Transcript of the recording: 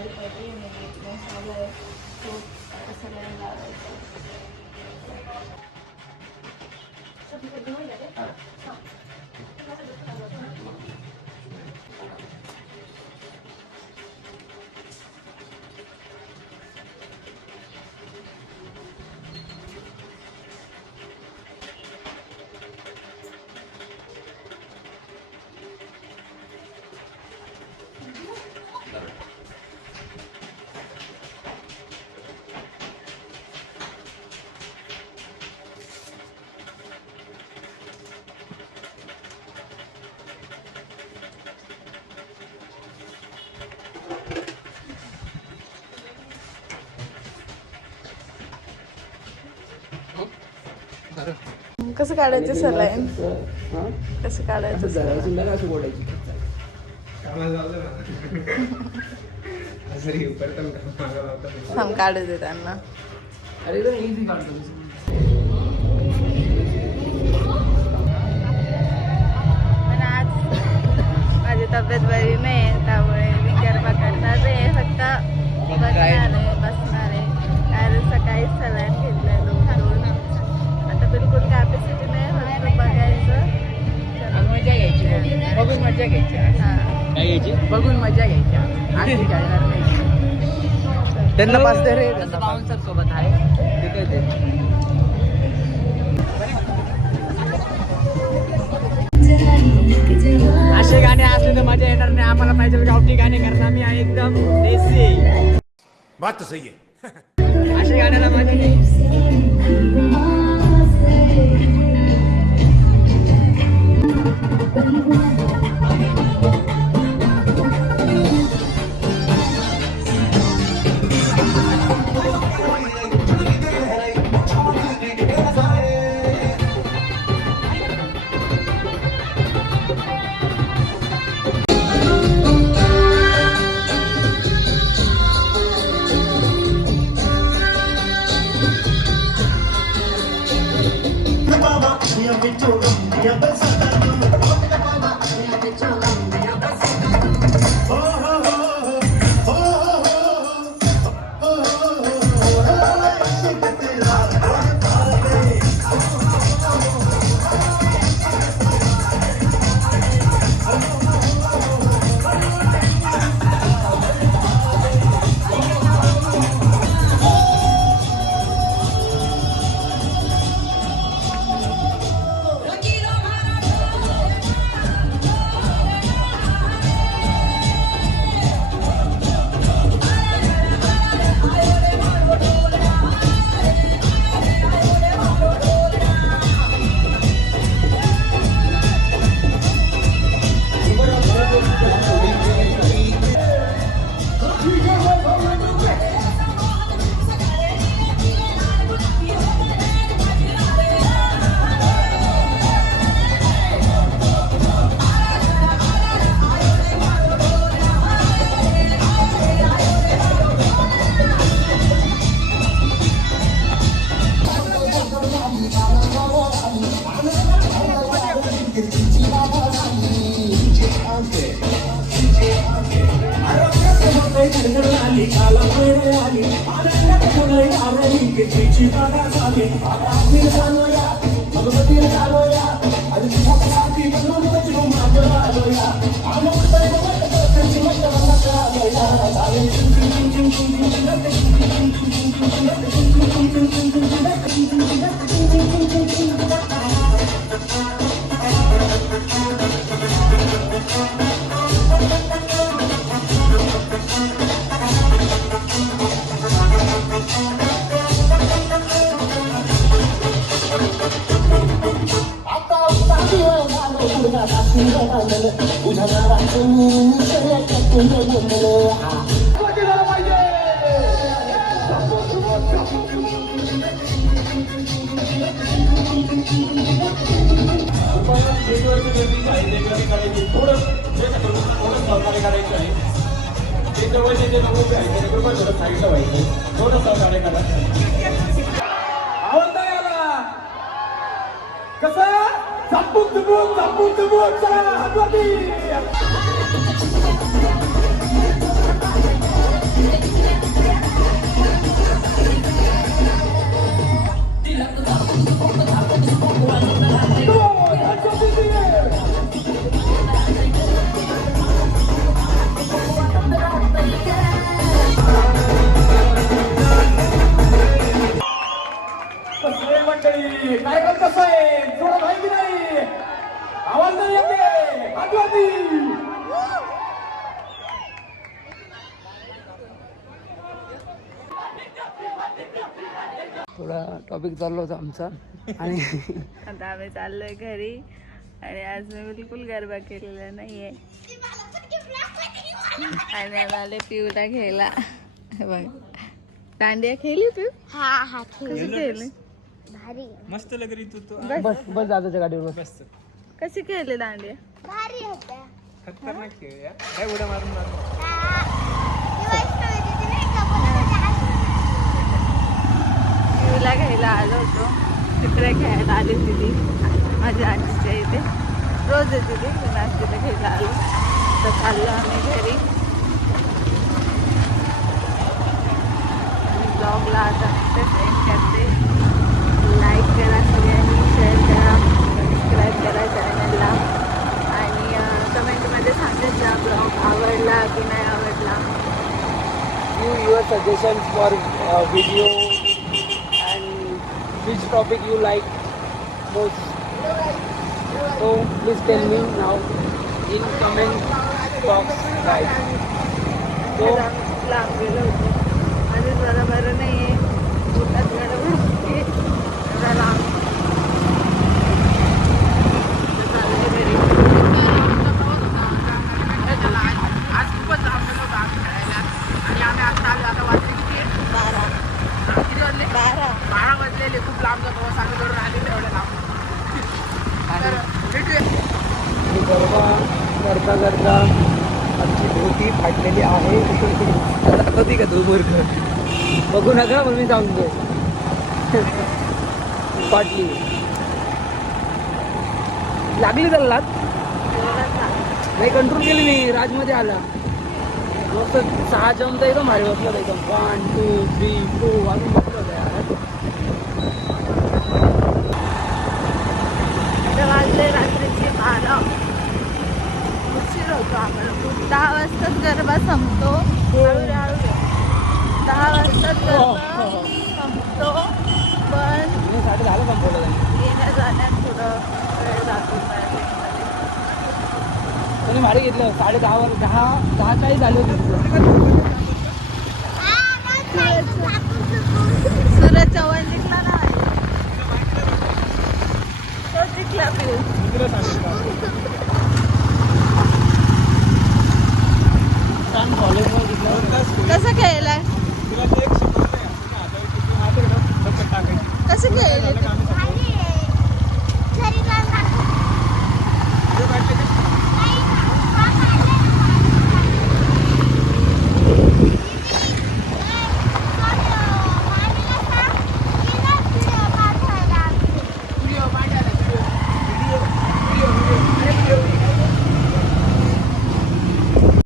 पहिले एंगेजमेंट चालू आहे तो आता सगळ्यांना लावायचं. कसं काढायचं सलाईन? कसं काढायचं थांब काढू दे त्यांना. पण आज माझी तब्येत बरी नाही त्यामुळे मी गरबा करणार आहे. फक्त बसणार आहे कारण सकाळी सलाईन घेतलंय दोन. आता बिलकुल कॅपॅसिटी नाही होत बघायचं. मजा घ्यायची बघून मजा घ्यायची. हां बघून मजा घ्यायची आणि खेळणार नाही. त्यांना पास दे रे. बाउन्सर सोबत आहे असे गाणे असले तर मजा येणार नाही. आम्हाला पाहिजे गावठी गाणे कारण आम्ही आहे एकदम देसी. बात तो सही है. अशा गाण्याला मजा नाही. मंडळी कार्यक्रम कसा आहे जोरात आहे की नाही आवाज नाही येते हातवरती थोडा टॉपिक चालला होता आमचा आणि आता आम्ही चाललोय घरी आणि आज मी बिलकुल गरबा केलेला नाहीये आणि आम्हाला पिऊला घ्यायला हे बघ दांडिया खेळली पिऊ हा कशी खेळली भारी मस्त लग रही तू तो बस बस दादाच्या गाडीवर बस. कशी खेळली दांडिया भारी होता खतरनाक खेळ यार काय उड्या मारून मारून पिऊला घ्यायला आलो होतो तिकडे खेळायला आली तिथे माझ्या आजीच्या इथे रोज येते ती पण आज तिथे घ्यायला आलो तर चाललो आम्ही घरी ब्लॉगला आता सेंड करते लाईक करा सगळ्यांनी शेअर करा सबस्क्राईब करा चॅनलला आणि कमेंटमध्ये सांगत जा ब्लॉग आवडला की नाही आवडला Give your suggestions for video and which topic you like most. So please tell me now in comment box, guys. So लांब गेलो होतो माझं जरा बरं नाही आहे पोटात गडबड होते जरा लांब चाललंय घरी आज खूपच लांब गेलो होतो आम्ही खेळायला आणि आम्ही आता आलो आता वाजले किती 12 किती वाजले 12 वाजलेले खूप लांब जातो आम्ही करून आलेले एवढ्या लांब तर भेटूया आणि गरबा करता करता आमची धोती फाटलेली आहे आता दाखवते का तू मूर्ख बघू नका मग मी सांगतो फाटली लागली त्याला लात नाही कंट्रोल केली नाही राजमध्ये आला मस्त 6 जमता एकदम भारी बसलं होतं एकदम 1 2 3 4 अजून बसलं होतं यार आता वाजले रात्रीचे 12 उशीर होतो आम्हाला खूप 10 वाजताच गरबा संपतो हळूहळू 10 वाजताच गरबा संपतो पण साठी झालं संपवलं त्यांनी येण्या जाण्यात थोडं वेळ जातो ट्रॅफिकमध्ये. त्यांनी भारी घेतलं 10:30 10:40 झाले होते